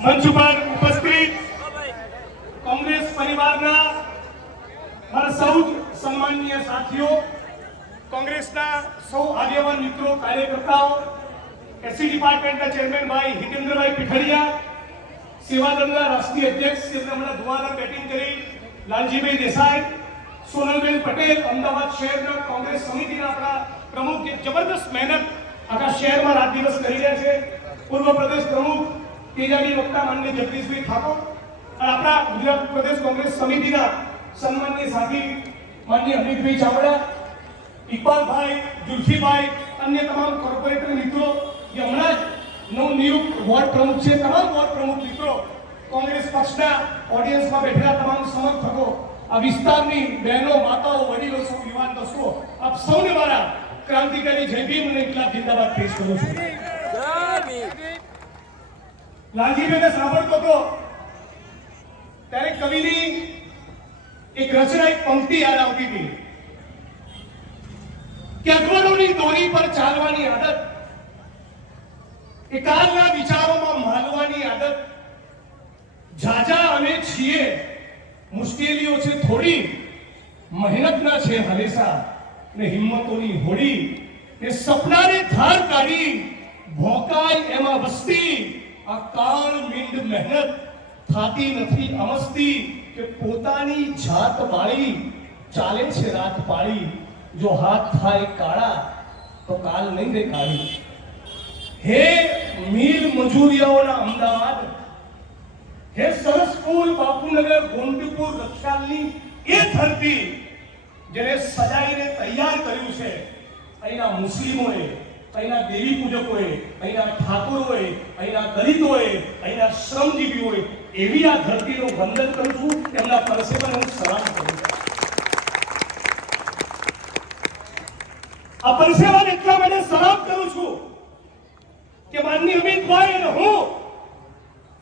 મંચ ઉપર ઉપસ્થિત કોંગ્રેસ પરિવારના મારા સૌ સન્માનીય સાથીઓ, કોંગ્રેસના સૌ આગેવાન મિત્રો, કાર્યકર્તાઓ એસી ડિપાર્ટમેન્ટના ચેરમેન ભાઈ હિતેન્દ્રભાઈ પીઠડિયા, સેવાદળના રાષ્ટ્રીય અધ્યક્ષ જેમણે હમણાં ધુવાદાર બેટિંગ કરી લાલજીભાઈ દેસાઈ, સોનલબેન પટેલ, અમદાવાદ શહેરના કોંગ્રેસ સમિતિના આપણા પ્રમુખ જે જબરદસ્ત મહેનત આખા શહેરમાં રાત દિવસ કરી રહ્યા છે. પૂર્વ પ્રદેશ પ્રમુખ તેજાબી વક્તા માનનીય જગદીશભાઈ ઠાકોર અને આપણા ગુજરાત પ્રદેશ કોંગ્રેસ સમિતિના સન્માનની સાથી માનની અમિતભાઈ ચાવડા, ઇકબાલભાઈ, જુલ્ફીભાઈ, અન્ય તમામ કોર્પોરેટર મિત્રો, જે હમણાં જ નવનિયુક્ત વોર્ડ પ્રમુખ છે, તમામ વોર્ડ પ્રમુખ મિત્રો કોંગ્રેસ પક્ષના ઓડિયન્સમાં બેઠેલા તમામ સમર્થકો, આ વિસ્તારની બહેનો, માતાઓ, વડીલો, સૌ યુવાન દોસ્તો, આપ સૌને મારા ક્રાંતિકારી જય ભીમ અને ઇન્કલાબ જિંદાબાદ પેશ કરું છું. લાલજીભાઈને સાંભળતો હતો. ત્યારે કવિની એક રચના, એક પંક્તિ યાદ આવતી હતી. કે અકબરોની દોરી પર ચાલવાની આદત, એકાદના વિચારોમાં માલવાની આદત, જાજા અમે છીએ મુશ્કેલીઓ છે થોડી, મહેનતના છે હરેસા ને હિંમતોની હોડી ને સપનાને ધાર કાઢી ભોકાય એમાં વસ્તી. આ કાળ મીંડ મહેનત થાતી નથી, અમસ્તી કે પોતાની જાત વાળી ચાલે છે રાત પાળી. જો હાથ થાય કાળા, તો કાલ નહીં રે કાળી. હે મિલ મજૂરિયાઓના અમદાવાદ, હે સરસપુર બાપુનગર, ગોંડપુર રક્ષાલની એ ધરતી જેને સજાઈને તૈયાર કર્યું છે અહીંના મુસ્લિમોએ. અહીંના દેવી પૂજકોએ, અહીંના ઠાકોરોએ, અહીંના દલિતોએ, અહીંના શ્રમજીવીઓએ એવી આ ધરતીનું વંદન કરું છું, એમના પરસેવાને હું સલામ કરું છું. આ પરસેવાને એટલા માટે સલામ કરું છું કે માનની અમિતભાઈ અને હું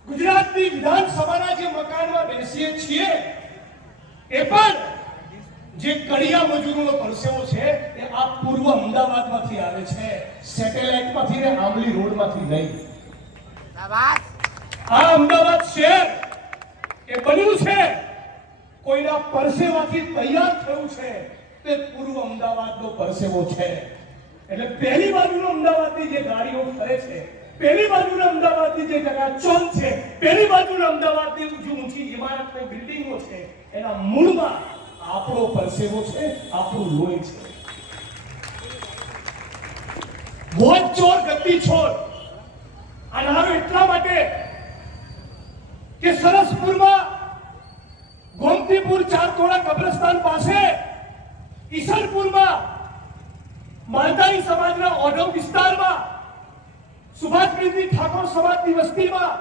ગુજરાતની વિધાનસભાના જે મકાનમાં બેસીએ છીએ, એ પણ જે કડિયા મજૂરોનો પરસેવો છે એ આ પૂર્વ અમદાવાદમાંથી આવે છે. સેટેલાઇટમાંથી ને આંબલી રોડમાંથી નહીં આ અમદાવાદ શહેર એ બન્યું છે. કોઈના પરસેવાથી તૈયાર થયું છે તે પૂર્વ અમદાવાદનો પરસેવો છે. એટલે પહેલી બાજુનો અમદાવાદની જે ગાડીઓ ફરે છે પહેલી બાજુના અમદાવાદની જે ચોલ છે પહેલી બાજુના અમદાવાદની ઊંચી ઊંચી ઇમારત ને બિલ્ડિંગો છે એના મૂળમાં આપણો પરસેવો છે, આપણું લોહી છે. ભોજ ચોર ગદ્દી છોડ. આ નારો એટલા માટે કે સરસપુરમાં ગોમતીપુર ચારકોડા કબ્રસ્તાન પાસે ઈસનપુરમાં માલધારી સમાજના ઓઢવ વિસ્તારમાં સુભાષ ઠાકોર સમાજની વસ્તીમાં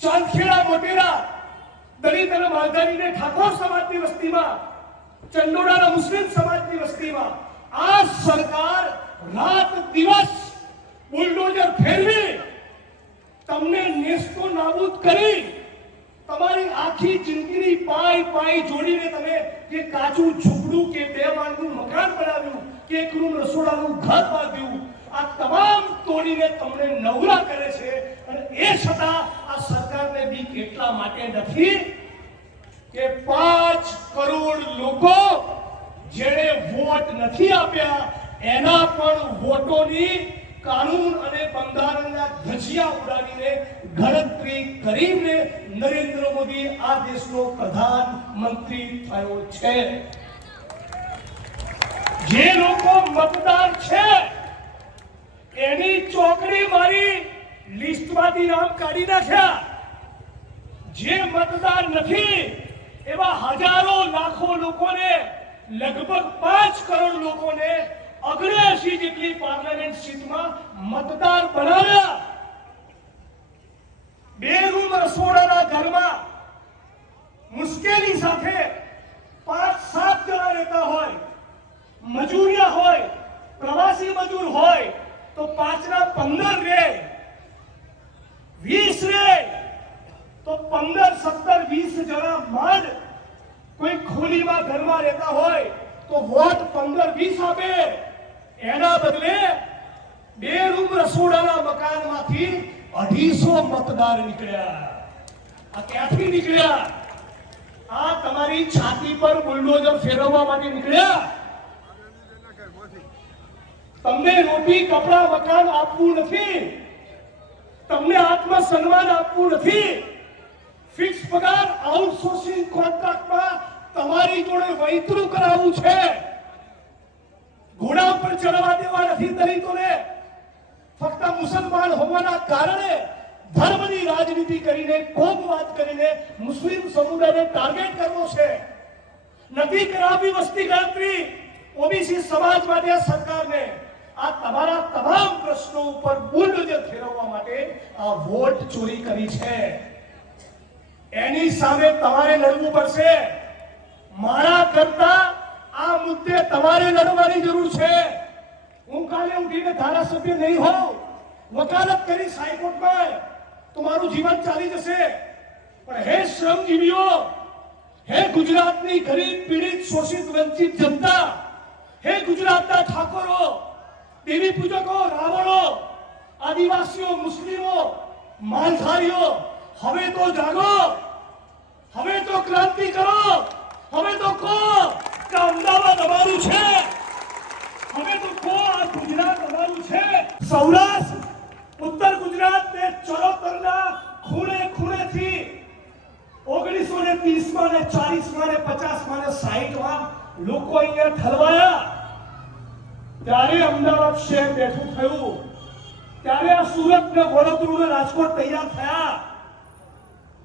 ચાંદખેડા મોટેરા દલિત અને માલધારીને ઠાકોર સમાજની વસ્તીમાં, ચંડોળાના મુસ્લિમ સમાજની વસ્તીમાં આ સરકાર રાત દિવસ બુલડોઝર ફેરવી તમને નેસ્તો નાબૂદ કરી તમારી આખી જિંદગીની પાય પાય જોડીને તમે જે કાચું ઝૂંપડું કે બે માળનું મકાન બનાવ્યું, કે એક રૂમ રસોડાનું ઘર બાંધ્યું, આ તમામ તોડીને તમને નવરા કરે છે. અને એ છતાં આ સરકારને બીક એટલા માટે નથી કે પાંચ કરોડ લોકો જેણે વોટ નથી આપ્યા, એના પણ વોટોની કાનૂન અને બંધારણના ધજિયા ઉડાવીને ગણતરી કરીને નરેન્દ્ર મોદી આ દેશનો પ્રધાનમંત્રી થયો છે. જે લોકો મતદાર છે એની ચોકડી મારી લિસ્ટમાંથી નામ કાઢી નાખ્યા. જે મતદાર નથી, એવા હજારો લાખો લોકોને, લગભગ પાંચ કરોડ લોકોને અગ્રેસી જેટલી પાર્લામેન્ટ સીટમાં મતદાર બનાવ્યા. બે રૂમ રસોડાના ઘરમાં મુશ્કેલી સાથે પાંચ સાત જણા રહેતા હોય મજૂરિયા હોય પ્રવાસી મજૂર હોય તો પાંચના પંદર રે વીસ રે તો પંદર સત્તર વીસ જણા માંડ કોઈ ખોલીમાં ઘરમાં રહેતા હોય તો વોટ પંદર વીસ આપે. એના બદલે બે રૂમ રસોડાના મકાનમાંથી અઢીસો મતદાર નીકળ્યા. આ ક્યાંથી નીકળ્યા? આ તમારી છાતી પર બુલડોઝર ફેરવવા માટે નીકળ્યા. તમને રોટી, કપડા, મકાન આપવું નથી. તમને આત્મ સન્માન આપવું નથી. ફિક્સ પગાર આઉટસોર્સિંગ કોન્ટ્રાક્ટમાં તમારી જોડે વૈતરું કરાવવું છે. ઘોડા પર ચડવા દેવા નથી દલિતોને. ફક્ત મુસલમાન હોવાના કારણે ધર્મની રાજનીતિ કરીને કોમવાદ કરીને મુસ્લિમ સમુદાયને ટાર્ગેટ કરવો છે. નથી કરાવી વસ્તી ગણતરી ઓબીસી સમાજ માટે સરકારને. આ તમારા તમામ પ્રશ્નો ઉપર બુલડોઝર ફેરવવા માટે આ વોટ ચોરી કરી છે. એની સામે તમારે લડવું પડશે. મારા કરતા આ મુદ્દે તમારે લડવાની જરૂર છે. હું કાલે ઉઠીને ધારાસભ્ય નહીં હોઉં, વકાલત કરી હાઈકોર્ટમાં, તો મારું જીવન ચાલી જશે. પણ હે શ્રમજીવીઓ, હે ગુજરાતની ગરીબ, પીડિત, શોષિત, વંચિત જનતા, હે ગુજરાતના ઠાકોરો, દેવી પૂજકો, રાવણો, આદિવાસીઓ, મુસ્લિમો, માલધારીઓ, હવે તો જાગો, હવે તો ક્રાંતિ કરો. હવે તો કહો કે અમદાવાદ અમારું છે! હવે તો કહો આ ગુજરાત અમારું છે! સૌરાષ્ટ્ર, ઉત્તર ગુજરાત ને ચરોતરના ખૂણે ખૂણે થી ઓગણીસો ને ત્રીસમાં ને ચાલીસમાં ને પચાસમાં ને સાહીઠમાં લોકો અહીંયા ઠલવાયા. ત્યારે અમદાવાદ શહેર બેઠું થયું. ત્યારે આ સુરત ને વડોદરું ને રાજકોટ તૈયાર થયા.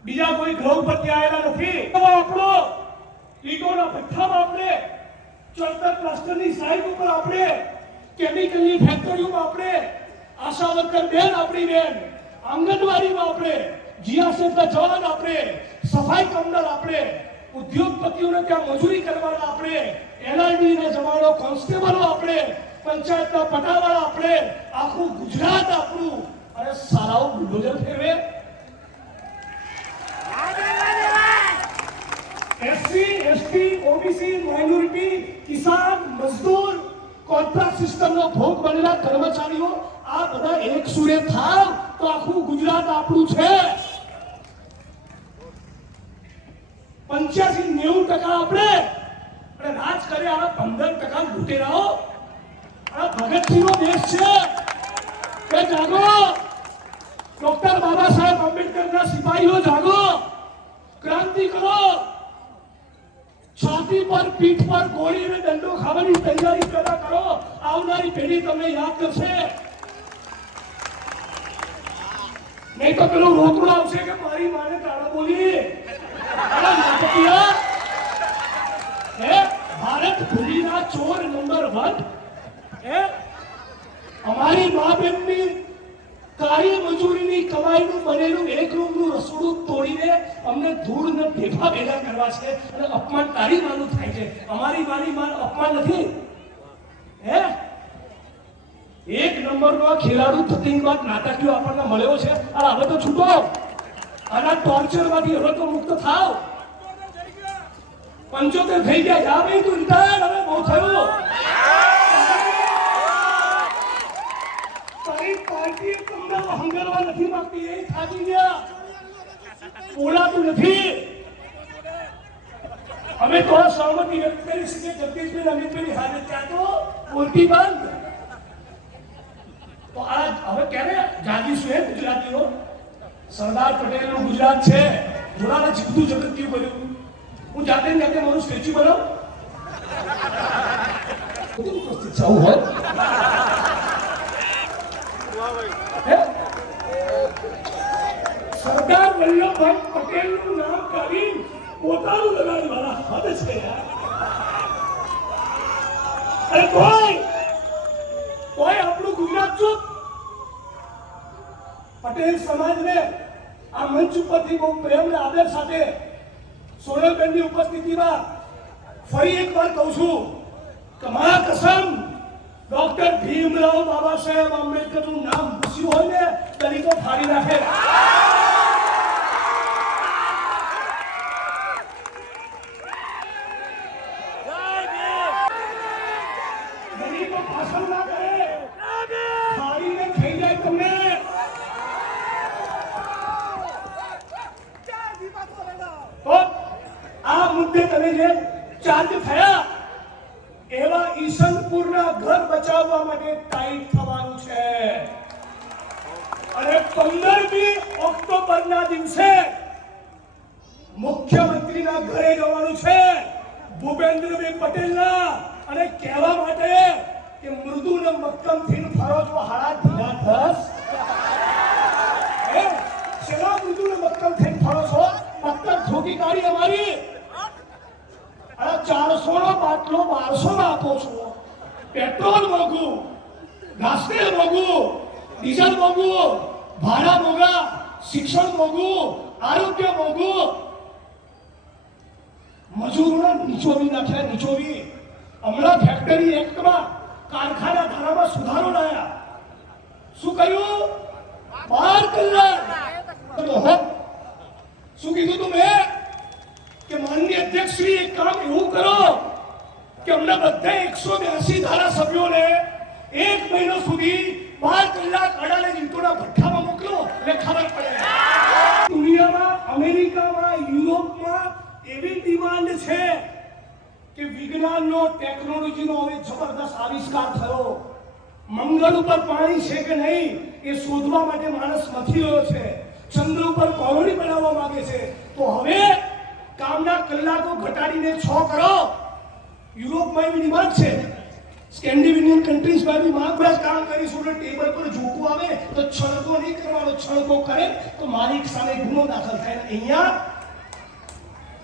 બીજા કોઈ ગ્રહ પરથી આવેલા નથી. આપણો ઈટોના ભઠ્ઠામાં આપણે ચડતર પ્લાસ્ટરની સાઈડ ઉપર આપણે કેમિકલની ફેક્ટરીઓમાં આપણે આશા વર્કર બેન આપણી બેન, આંગણવાડીમાં આપણે જીઆરસેફના જવાન આપણે, સફાઈ કામદાર આપણે, ઉદ્યોગપતિઓને ત્યાં મજૂરી કરવાના આપણે એલઆઈડી ના જવાનો કોન્સ્ટેબલો આપણે, પંચાયતના પટાવાળા આપણે, આખું ગુજરાત આપણું. અને સારાઓ બુલડોઝર ફેરવે. એસસી એસટી ઓબીસી માઇનોરિટી કિસાન મજદૂર કોન્ટ્રાક્ટ સિસ્ટમનો ભોગ બનેલા કર્મચારીઓ, આ બધા એક સુરે થાવ તો આખું ગુજરાત આપણું છે. પંચ્યાસી, નેવું ટકા આપણે. અને રાજ કરે આ પંદર ટકા લૂંટેરાઓ. આ ભગતસિંહનો દેશ છે. કે જાગો. ડોક્ટર બાબા સાહેબ આંબેડકરના સિપાહીઓ જાગો. ક્રાંતિ કરો. છાતી પર, પીઠ પર ગોળીને દંડો ખાવાની તૈયારી પેદા કરો. આવનારી પેઢી તમને યાદ કરશે. નહીં તો પેલું રોકડું આવશે કે મારી માને તાળા બોલી. અરે ભારત ભૂલીના ચોર નંબર વન. અમારી મા બેનની કાળી મજૂરીની કમાઈનું, બનેલું એક રૂમનું રસોડું તોડીને અમને ધૂળ ને ભેગા કરવા છે અને અપમાન તારી માનું થાય છે. અમારી માની માન અપમાન નથી. હે? એક નંબરનો ખેલાડુ ધતિંગબાદ નાટકીય આપણને મળ્યો છે. અને હવે તો છૂટો. આના ટોર્ચરમાંથી હવે તો મુક્ત થાવ. પંચોતેર થઈ ગયા. જા ભાઈ તું, રિટાયર્ડ. હવે બહુ થયું. પાર્ટી તમને હંગરવા નથી માંગતી, એ ખાધી ગયા. બોલાતું નથી. અમે તો આ સહમતિ વ્યક્ત કરી શકીએ જગદીશભાઈ અમિતભાઈ હાજર ત્યાં તો બોલતી બંધ. તો આ હવે ક્યારે જાગીશું એ ગુજરાતીઓ? સરદાર પટેલનું ગુજરાત છે. જોડાને જીવતું જગત કયું કર્યું? હું જાતે જાતે મારું સ્ટેચ્યુ બનાવું? ઉપસ્થિત થવું હોય હે? સરદાર વલ્લભભાઈ પટેલનું નામ કાઢી પોતાનું લગાડી વાળા હદ છે. અરે કોઈ કોઈ આપણું ગુજરાત ચૂપ પટેલ સમાજને આ મંચ ઉપરથી બહુ પ્રેમ અને આદર સાથે સોનલબેનની ઉપસ્થિતિમાં ફરી એકવાર કહું છું કે મારા કસમ ડોક્ટર ભીમરાવ બાબા સાહેબ આંબેડકરનું નામ ઘૂસ્યું હોય ને દલિતો ફાડી નાખે દલિતો પાછળ ના કરે ફાડીને થઈ જાય તમને મુદ્દે તમે જે ચાર્જ થયા એવા ઈશનપુરના ઘર ટાઈટ થવાનું છે. અને પંદરમી ઓક્ટોબરના દિવસે મુખ્યમંત્રીના ઘરે જવાનું છે. ભૂપેન્દ્રભાઈ પટેલના અને કહેવા માટે કે મૃદુ ને મક્કમથી ફરો તો હાડા ઢીલા થસ. શેના મૃદુ ને મક્કમથી ફરો છો? મક્કમ ઠોકી કાઢી અમારી. અને ચારસો નો બાટલો બારસો માં આપો છો. પેટ્રોલ મોંઘું. ઘાસતેલ મોંઘું ડીઝલ મોંઘું ભાડા મોંઘા શિક્ષણ મોંઘું આરોગ્ય મોંઘું મજૂરોને નીચોવી નાખ્યા, નીચોવી. હમણાં ફેક્ટરી એક્ટમાં કારખાના ધારામાં સુધારો લાયા. શું કર્યું? બાર કલાક. શું કીધું તું મેં? કે માનનીય અધ્યક્ષ શ્રી એક કામ એવું કરો કે અમને બધા એકસો બ્યાસી ધારાસભ્યોને એક મહિનો સુધી બાર કલાક અડાલે જીતોના ભઠ્ઠામાં મોકલો એટલે ખબર પડે. દુનિયામાં, અમેરિકામાં, યુરોપમાં એવી ડિમાન્ડ છે કે વિજ્ઞાનનો, ટેકનોલોજીનો હવે જબરદસ્ત આવિષ્કાર થયો. મંગળ ઉપર પાણી છે કે નહીં, એ શોધવા માટે માણસ મથી રહ્યો છે. ચંદ્ર ઉપર કોલોની બનાવવા માંગે છે. તો હવે કામના કલાકો ઘટાડીને છ કરો. યુરોપમાં એવી ડિમાન્ડ છે. સ્કેન્ડિનેવિયન કન્ટ્રીઝમાં બી બસ કામ કરીશું એટલે ટેબલ પર ઝૂકવું આવે તો છળકો નહીં કરવાનો છળકો કરે તો મારી સામે ગુનો દાખલ થાય અહીંયા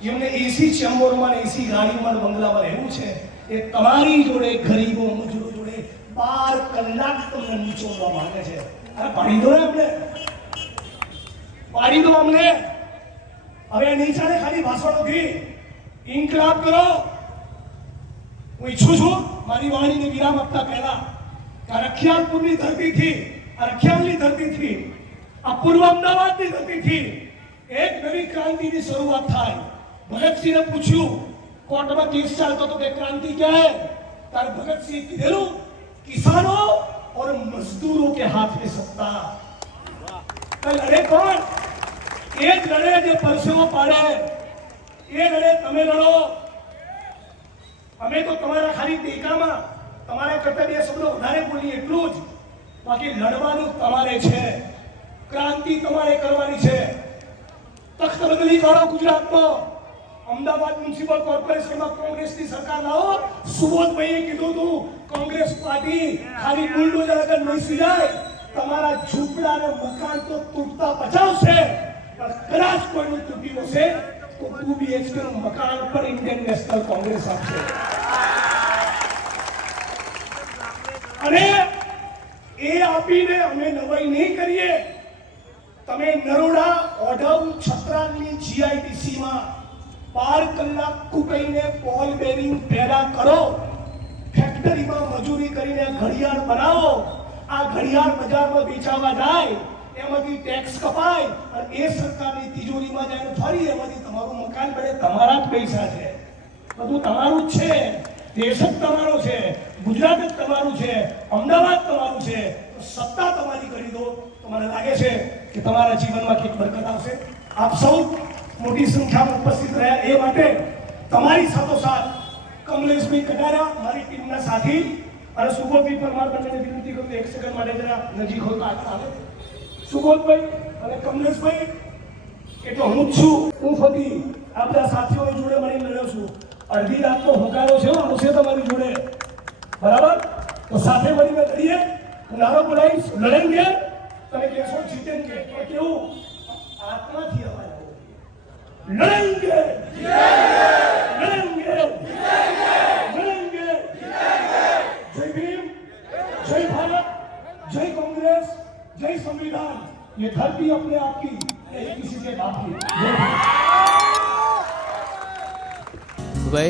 જેમને એસી ચેમ્બરમાં એસી ગાડીમાં બંગલામાં રહેવું છે. એ તમારી જોડે, ગરીબો, મજૂરો જોડે બાર કલાક તમને નીચોવવા માંગે છે. અરે પાડી દો ને અમને. પાડી દો અમને. હવે નહીં ચાલે ખાલી ભાષણોથી ઇન્કલાબ કરો. હું ઈચ્છું છું મારી વાણીને વિરામ આપતા પહેલા કે આ રખિયાલપુરની ધરતીથી આ રખિયાલની ધરતીથી આ પૂર્વ અમદાવાદની ધરતીથી એક નવી ક્રાંતિની શરૂઆત થાય ભગતસિંહને પૂછ્યું કોર્ટમાં કેસ ચાલતો તો કે ક્રાંતિ ક્યાં હે તારે ભગતસિંહે કીધેલું કિસાનો और मजदूरों के हाथ में सत्ता तो लड़े कौन એ જ લડે જે પરસેવો પાડે એ લડે તમે લડો અમે તો તમારા ખાલી ટેકામાં તમારા કરતા બે શબ્દો વધારે બોલીએ, એટલું જ. બાકી લડવાનું તમારે છે. ક્રાંતિ તમારે કરવાની છે. તખ્ત બદલી કરો ગુજરાતમાં. અમદાવાદ મ્યુનિસિપલ કોર્પોરેશનમાં કોંગ્રેસની સરકાર લાવો. સુબોધભાઈએ કીધું હતું, કોંગ્રેસ પાર્ટી ખાલી બુલડોઝર આગળ નહીં સુજાય, તમારા ઝૂંપડા અને મકાન તો તૂટતા બચાવશે. પણ કદાચ કોઈનું તૂટ્યું હશે તો ટુ બીએચકે મકાન પણ ઇન્ડિયન નેશનલ કોંગ્રેસ આપશે અને એ આપીને અમે નવાઈ નહીં કરીએ તમે નરોડા ઓઢવ છત્રાલની જીઆઈડીસી માં બાર કલાક કૂકાઈને પોલ બેરિંગ પેદા કરો ફેક્ટરીમાં મજૂરી કરીને ઘડિયાળ બનાવો આ ઘડિયાળ બજારમાં વેચાવા જાય એમાંથી ટેક્સ કપાય અને એ સરકારની તિજોરીમાં જાય ફરી એમાંથી તમારું મકાન બને, તમારા જ પૈસા છે. બધું તમારું જ છે. દેશ જ તમારો છે. ગુજરાત જ તમારું છે. અમદાવાદ તમારું છે. તો સત્તા તમારી કરી દો. તો મને લાગે છે કે તમારા જીવનમાં કંઈક બરકત આવશે? આપ સૌ મોટી સંખ્યામાં ઉપસ્થિત રહ્યા. એ માટે તમારી સાથોસાથ કમલેશભાઈ કટારા મારી ટીમના સાથી, અને સુબોધભાઈ પરમાર બંનેને વિનંતી કરું એક સેકન્ડ માટે જરા નજીક હોય તો આગળ આવે. સુબોધભાઈ અને કમલેશભાઈ, એટલે હું છું. હું ફરી આપણા સાથીઓ જોડે મળીને રહ્યો છું. અડધી રાતનો હોકારો છે આવશે તમારી જોડે. બરાબર? તો સાથે મળીને લડીએ હું નારો બોલાવીશ, લડેંગે. તમે કહેશો જીતેંગે, પણ કેવું? આત્માથી અમારે. લડેંગે લડેંગે!